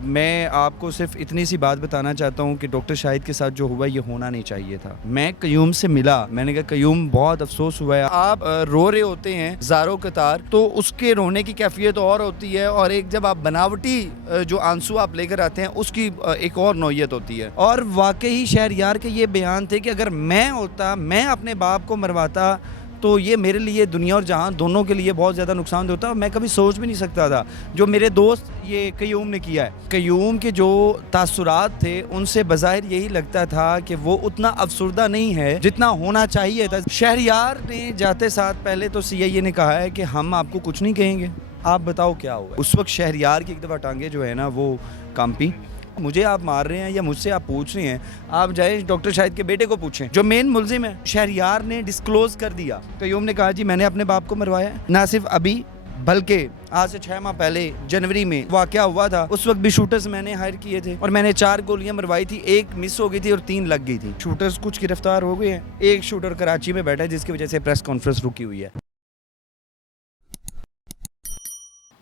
मैं आपको सिर्फ इतनी सी बात बताना चाहता हूँ कि डॉक्टर शाहिद के साथ जो हुआ ये होना नहीं चाहिए था। मैं कयूम से मिला, मैंने कहा कयूम बहुत अफसोस हुआ है, आप रो रहे होते हैं ज़ारो कतार, तो उसके रोने की कैफियत और होती है, और एक जब आप बनावटी जो आंसू आप लेकर आते हैं उसकी एक और नौयत होती है। और वाकई शहरयार के ये बयान थे कि अगर मैं होता, मैं अपने बाप को मरवाता तो ये मेरे लिए दुनिया और जहां दोनों के लिए बहुत ज़्यादा नुकसान होता है, और मैं कभी सोच भी नहीं सकता था जो मेरे दोस्त ये कयूम ने किया है। कयूम के जो तासुरात थे उनसे बज़ाहिर यही लगता था कि वो उतना अफसुर्दा नहीं है जितना होना चाहिए था। शहरयार ने जाते साथ पहले तो सीआईए ने कहा है कि हम आपको कुछ नहीं कहेंगे, आप बताओ क्या हुआ। उस वक्त शहरयार की एक दफ़ा टांगे जो है ना वो कांपी। मुझे आप मार रहे हैं या मुझसे आप पूछ रहे हैं, आप जाए डॉक्टर शाहिद के बेटे को पूछें जो मेन मुल्जिम है। शहरयार ने डिस्क्लोज कर दिया, कयूम ने कहा जी मैंने अपने बाप को मरवाया है। ना सिर्फ अभी बल्कि आज से 6 माह पहले जनवरी में वाकया हुआ था, उस वक्त भी शूटर्स मैंने हायर किए थे और मैंने 4 गोलियां मरवाई थी, 1 मिस हो गई थी और 3 लग गई थी। शूटर्स कुछ गिरफ्तार हो गए हैं, एक शूटर कराची में बैठा है जिसकी वजह से प्रेस कॉन्फ्रेंस रुकी हुई है।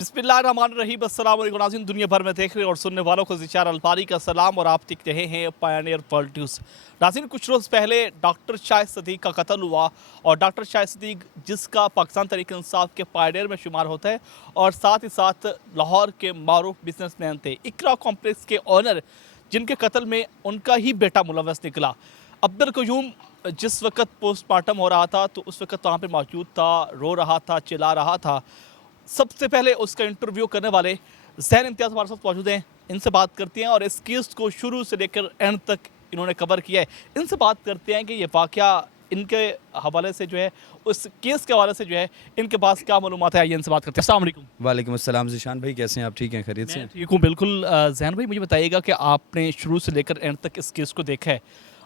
बिस्मिल्लाहिर्रहमानिर्रहीम, अस्सलाम वालेकुम नाज़रीन, दुनिया भर में देख रहे और सुनने वालों को ज़िशार अलपारी का सलाम, और आप देख रहे हैं पायनियर वर्ल्ड न्यूज़। नाज़रीन, कुछ रोज़ पहले डॉक्टर शाहिद सदीक़ का कत्ल हुआ, और डॉक्टर शाहिद सदीक़ जिसका पाकिस्तान तहरीक इंसाफ के पायनियर में शुमार होता है और साथ ही साथ लाहौर के मारूफ बिजनेसमैन थे, इकरा कॉम्प्लेक्स के ऑनर, जिनके कत्ल में उनका ही बेटा मुलव्वस निकला। अब्दुल कयूम जिस वक्त पोस्टमार्टम हो रहा था तो उस वक्त वहाँ पर मौजूद था, रो रहा था, चिल्ला रहा था। सबसे पहले उसका इंटरव्यू करने वाले ज़ैन इम्तियाज़ हमारे साथ मौजूद हैं, इनसे बात करते हैं और इस केस को शुरू से लेकर एंड तक इन्होंने कवर किया है। इनसे बात करते हैं कि ये वाक़या इनके हवाले से जो है, उस केस के हवाले से जो है, इनके पास क्या मालूमात है, आइए इनसे बात करते हैं। अस्सलाम वालेकुम। वालेकुम अस्सलाम। ज़िशान भाई कैसे हैं आप? ठीक हैं, खैरियत से? ठीक हूँ बिल्कुल। ज़ैन भाई, मुझे बताइएगा कि आपने शुरू से लेकर एंड तक इस केस को देखा है,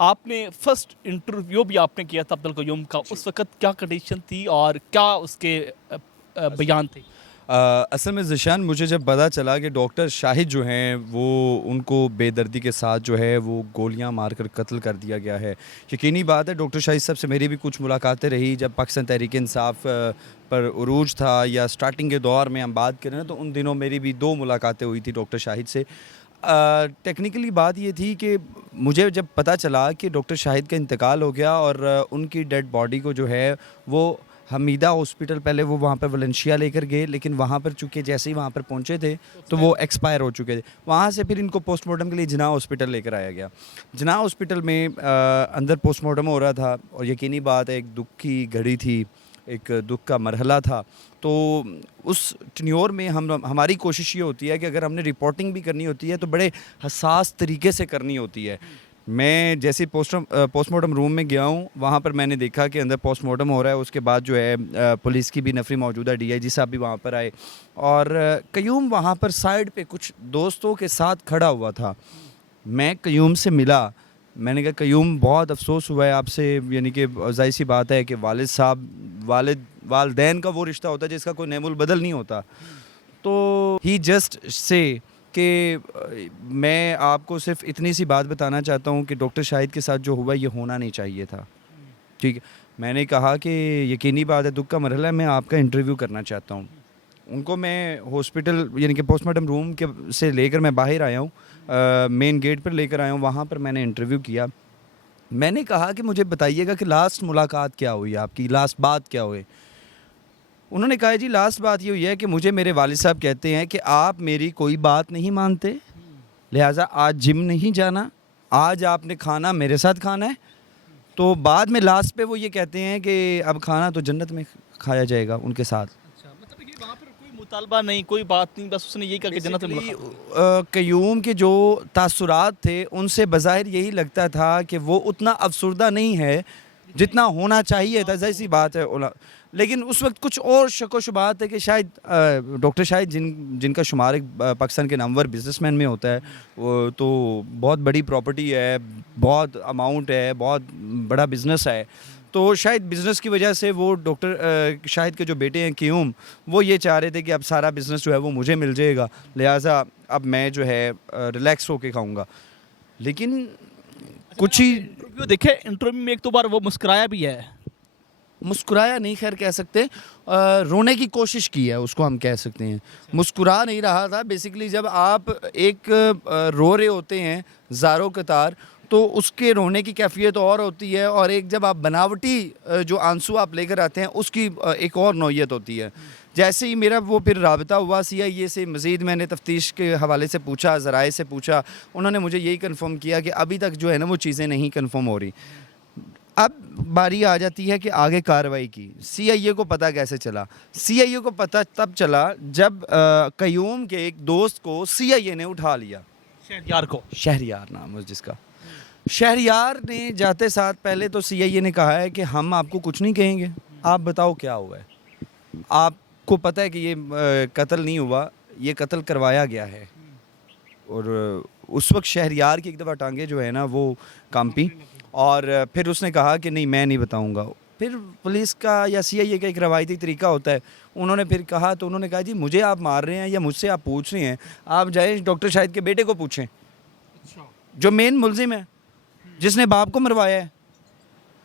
आपने फर्स्ट इंटरव्यू भी आपने किया था अब्दुल कयूम का, उस वक्त क्या कंडीशन थी और क्या उसके बयान थे? असल में ज़िशान, मुझे जब पता चला कि डॉक्टर शाहिद जो हैं वो उनको बेदर्दी के साथ जो है वो गोलियां मारकर कत्ल कर दिया गया है। यकीनी बात है, डॉक्टर शाहिद साहब से मेरी भी कुछ मुलाकातें रही जब पाकिस्तान तहरीक इंसाफ पर उरूज था, या स्टार्टिंग के दौर में हम बात करें ना तो उन दिनों मेरी भी 2 मुलाकातें हुई थी डॉक्टर शाहिद से। टेक्निकली बात ये थी कि मुझे जब पता चला कि डॉक्टर शाहिद का इंतकाल हो गया और उनकी डेड बॉडी को जो है वो हमीदा हॉस्पिटल, पहले वो वहाँ पर वलेंशिया लेकर गए, लेकिन वहाँ पर चूँकि जैसे ही वहाँ पर पहुँचे थे तो वो एक्सपायर हो चुके थे। वहाँ से फिर इनको पोस्टमार्टम के लिए जिन्ना हॉस्पिटल लेकर आया गया। जिन्ना हॉस्पिटल में अंदर पोस्टमार्टम हो रहा था, और यकीनी बात है एक दुख की घड़ी थी, एक दुख का मरहला था। तो उस टेन्योर में हमारी कोशिश ये होती है कि अगर हमने रिपोर्टिंग भी करनी होती है तो बड़े हसास तरीके से करनी होती है। मैं जैसे पोस्टमार्टम रूम में गया हूँ, वहाँ पर मैंने देखा कि अंदर पोस्टमार्टम हो रहा है। उसके बाद जो है पुलिस की भी नफरी मौजूदा, डीआईजी साहब भी वहाँ पर आए, और कयूम वहाँ पर साइड पे कुछ दोस्तों के साथ खड़ा हुआ था। मैं कयूम से मिला, मैंने कहा कयूम बहुत अफसोस हुआ है आपसे, यानी कि ज़ाहिर सी बात है कि वालिद साहब, वालदैन का वो रिश्ता होता है जिसका कोई नेमुल बदल नहीं होता। तो ही जस्ट से कि मैं आपको सिर्फ इतनी सी बात बताना चाहता हूँ कि डॉक्टर शाहिद के साथ जो हुआ ये होना नहीं चाहिए था। ठीक है, मैंने कहा कि यकीनी बात है, दुख का मरहला है, मैं आपका इंटरव्यू करना चाहता हूँ। उनको मैं हॉस्पिटल यानी कि पोस्टमार्टम रूम के से लेकर मैं बाहर आया हूँ, मेन गेट पर लेकर आया हूँ, वहाँ पर मैंने इंटरव्यू किया। मैंने कहा कि मुझे बताइएगा कि लास्ट मुलाकात क्या हुई, आपकी लास्ट बात क्या हुई। उन्होंने कहा जी लास्ट बात ये हुई है कि मुझे मेरे वालिद साहब कहते हैं कि आप मेरी कोई बात नहीं मानते, लिहाजा आज जिम नहीं जाना, आज आपने खाना मेरे साथ खाना है। तो बाद में लास्ट पे वो ये कहते हैं कि अब खाना तो जन्नत में खाया जाएगा उनके साथ। अच्छा, मतलब ये वहाँ पर कोई मुतालबा नहीं, कोई बात नहीं, बस उसने ये कहा कि जन्नत में मुलाकात। कयूम के जो तासुरात थे उनसे बज़ाहिर यही लगता था कि वो उतना अफसुर्दा नहीं है जितना होना चाहिए था। ज़ाहिर सी बात है, लेकिन उस वक्त कुछ और शक शुबात है कि शायद डॉक्टर शाहिद जिनका शुमार एक पाकिस्तान के नामवर बिजनेसमैन में होता है, वो तो बहुत बड़ी प्रॉपर्टी है, बहुत अमाउंट है, बहुत बड़ा बिज़नेस है, तो शायद बिज़नेस की वजह से वो डॉक्टर शाहिद के जो बेटे हैं कयूम, वो ये चाह रहे थे कि अब सारा बिज़नेस जो है वो मुझे मिल जाएगा, लिहाजा अब मैं जो है रिलैक्स होके खाऊँगा। लेकिन कुछ ही इंटरव्यू देखे, इंटरव्यू में एक दो बार वो मुस्कुराया भी है। मुस्कुराया नहीं खैर कह सकते, रोने की कोशिश की है उसको हम कह सकते हैं। मुस्कुरा नहीं रहा था। बेसिकली जब आप एक रो रहे होते हैं ज़ारों कतार, तो उसके रोने की कैफियत और होती है, और एक जब आप बनावटी जो आंसू आप लेकर आते हैं उसकी एक और नौयत होती है। जैसे ही मेरा वो फिर राबता हुआ CIA से, मज़ीद मैंने तफ्तीश के हवाले से पूछा, ज़राए से पूछा, उन्होंने मुझे यही कंफर्म किया कि अभी तक जो है ना वो चीज़ें नहीं कंफर्म हो रही। अब बारी आ जाती है कि आगे कार्रवाई की। CIA को पता कैसे चला? CIA को पता तब चला जब कयूम के एक दोस्त को CIA ने उठा लिया। शहरयार को। शहरयार नाम है जिसका। शहरयार ने जाते साथ पहले तो CIA ने कहा है कि हम आपको कुछ नहीं कहेंगे, आप बताओ क्या हुआ है। आपको पता है कि ये कत्ल नहीं हुआ, ये कत्ल करवाया गया है। और उस वक्त शहरयार की एक दफ़ा टांगे जो है ना वो कांपी, और फिर उसने कहा कि नहीं मैं नहीं बताऊंगा। फिर पुलिस का या CIA का एक रवायती तरीका होता है, उन्होंने फिर कहा, तो उन्होंने कहा जी मुझे आप मार रहे हैं या मुझसे आप पूछ रहे हैं, आप जाए डॉक्टर शाहिद के बेटे को पूछें, जो मेन मुलजिम है, जिसने बाप को मरवाया है।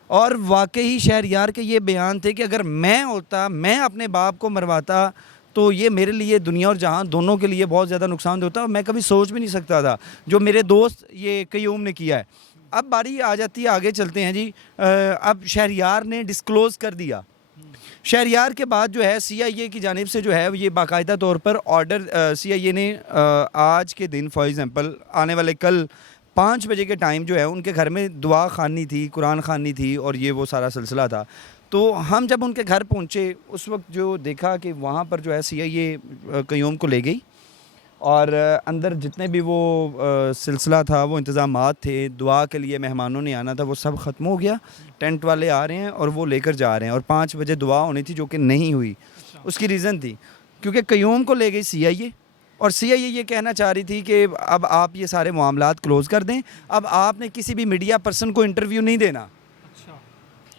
और वाकई शहरयार के ये बयान थे कि अगर मैं होता, मैं अपने बाप को मरवाता, तो ये मेरे लिए दुनिया और जहां दोनों के लिए बहुत ज़्यादा नुकसान होता, और मैं कभी सोच भी नहीं सकता था जो मेरे दोस्त ये कयूम ने किया है। अब बारी आ जाती है, आगे चलते हैं जी। अब शहरयार ने डिस्क्लोज़ कर दिया। शहरयार के बाद जो है CIA की जानिब से जो है ये बाकायदा तौर पर ऑर्डर CIA ने आज के दिन फॉर एग्ज़ाम्पल आने वाले कल 5 बजे के टाइम जो है उनके घर में दुआ खानी थी, कुरान खानी थी, और ये वो सारा सिलसिला था। तो हम जब उनके घर पहुँचे उस वक्त जो देखा कि वहाँ पर जो है CIA कयूम को ले गई, और अंदर जितने भी वो सिलसिला था, वो इंतज़ामात थे, दुआ के लिए मेहमानों ने आना था, वो सब ख़त्म हो गया। टेंट वाले आ रहे हैं और वो लेकर जा रहे हैं, और 5 बजे दुआ होनी थी जो कि नहीं हुई। उसकी रीज़न थी क्योंकि कयूम को ले गई CIA, और CIA ये कहना चाह रही थी कि अब आप ये सारे मामलात क्लोज़ कर दें, अब आपने किसी भी मीडिया पर्सन को इंटरव्यू नहीं देना,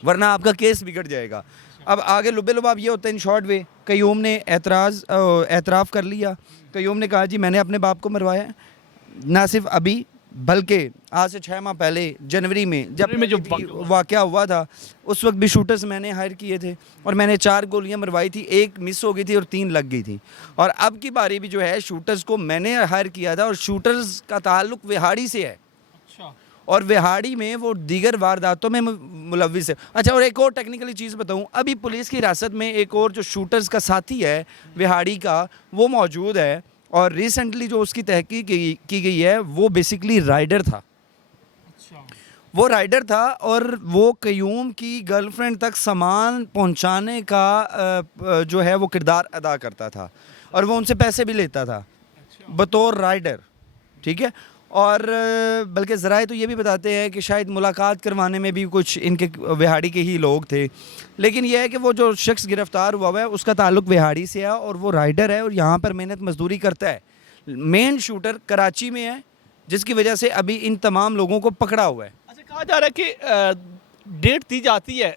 वरना आपका केस बिगड़ जाएगा। अब आगे लुबे लुबाब ये होता है इन शॉर्ट वे। कयूम ने एतराफ़ कर लिया। कयूम ने कहा जी मैंने अपने बाप को मरवाया है, ना सिर्फ अभी बल्कि आज से 6 माह पहले जनवरी में जब जनवरी में जो वाक़या हुआ था, उस वक्त भी शूटर्स मैंने हायर किए थे, और मैंने 4 गोलियां मरवाई थी, 1 मिस हो गई थी और 3 लग गई थी। और अब की बारी भी जो है शूटर्स को मैंने हायर किया था, और शूटर्स का ताल्लुक विहाड़ी से है, और विहाड़ी में वो दीगर वारदातों में मुलविस है। अच्छा, और एक और टेक्निकली चीज़ बताऊं, अभी पुलिस की हिरासत में एक और जो शूटर्स का साथी है विहाड़ी का, वो मौजूद है, और रिसेंटली जो उसकी तहकीक की गई है वो बेसिकली राइडर था। वो राइडर था, और वो कयूम की गर्लफ्रेंड तक सामान पहुंचाने का जो है वो किरदार अदा करता था, और वो उनसे पैसे भी लेता था बतौर राइडर। ठीक है, और बल्कि ज़राए तो ये भी बताते हैं कि शायद मुलाकात करवाने में भी कुछ इनके विहाड़ी के ही लोग थे, लेकिन यह है कि वो जो शख्स गिरफ़्तार हुआ है उसका ताल्लुक विहाड़ी से है, और वो राइडर है, और यहाँ पर मेहनत मजदूरी करता है। मेन शूटर कराची में है, जिसकी वजह से अभी इन तमाम लोगों को पकड़ा हुआ है। अच्छा, कहा जा रहा है कि डेट दी जाती है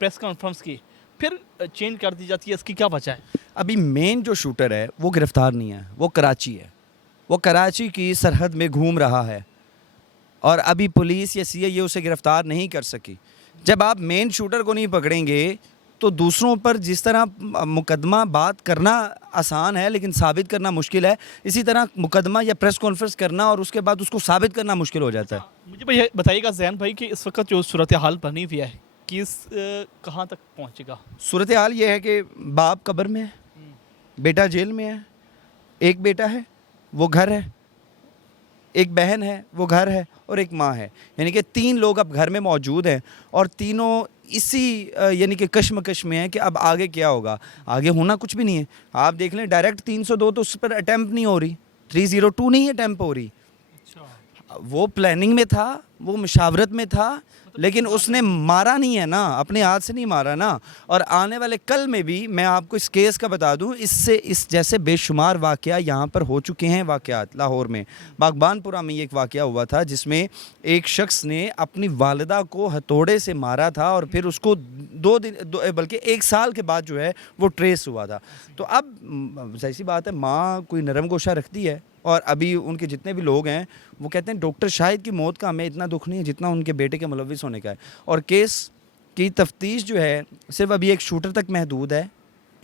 प्रेस कॉन्फ्रेंस की, फिर चेंज कर दी जाती है, इसकी क्या वजह है? अभी मेन जो शूटर है वो गिरफ़्तार नहीं है, वो कराची है, वो कराची की सरहद में घूम रहा है, और अभी पुलिस या CIA उसे गिरफ़्तार नहीं कर सकी। जब आप मेन शूटर को नहीं पकड़ेंगे तो दूसरों पर जिस तरह मुकदमा बात करना आसान है लेकिन साबित करना मुश्किल है, इसी तरह मुकदमा या प्रेस कॉन्फ्रेंस करना और उसके बाद उसको साबित करना मुश्किल हो जाता है। मुझे भाई बताइएगा ज़ैन भाई कि इस वक्त जो सूरत हाल बनी हुई है, किस कहाँ तक पहुँचेगा? सूरत हाल ये है कि बाप कब्र में है, बेटा जेल में है, एक बेटा है वो घर है, एक बहन है वो घर है, और एक माँ है, यानी कि 3 लोग अब घर में मौजूद हैं, और तीनों इसी यानी कि कश्मकश में है कि अब आगे क्या होगा। आगे होना कुछ भी नहीं है। आप देख लें डायरेक्ट 302 तो उस पर अटैम्प्ट नहीं हो रही, 302 नहीं अटैम्प्ट हो रही। वो प्लानिंग में था, वो मुशावरत में था, लेकिन उसने मारा नहीं है ना, अपने हाथ से नहीं मारा ना। और आने वाले कल में भी मैं आपको इस केस का बता दूं, इससे इस जैसे बेशुमार वाक़या यहाँ पर हो चुके हैं। वाक़यात लाहौर में बागबानपुरा में एक वाक़या हुआ था जिसमें एक शख्स ने अपनी वालिदा को हथौड़े से मारा था, और फिर उसको 2 दिन बल्कि 1 साल के बाद जो है वो ट्रेस हुआ था। तो अब ऐसी बात है, माँ कोई नरम गोशा रखती है, और अभी उनके जितने भी लोग हैं वो कहते हैं डॉक्टर शाहिद की मौत का हमें इतना दुख नहीं है जितना उनके बेटे के मुलविस होने का है। और केस कि तफ्तीश जो है सिर्फ अभी एक शूटर तक महदूद है,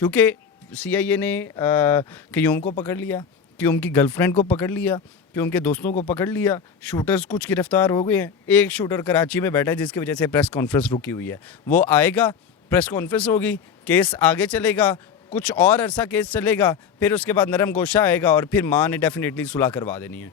क्योंकि CIA ने क्यूम को पकड़ लिया, क्यूम की गर्लफ्रेंड को पकड़ लिया, क्यूम के दोस्तों को पकड़ लिया, शूटर्स कुछ गिरफ्तार हो गए हैं। एक शूटर कराची में बैठा है जिसकी वजह से प्रेस कॉन्फ्रेंस रुकी हुई है। वो आएगा, प्रेस कॉन्फ्रेंस होगी, केस आगे चलेगा, कुछ और अरसा केस चलेगा, फिर उसके बाद नरम गोशा आएगा और फिर माँ ने डेफिनेटली सुलह करवा देनी है।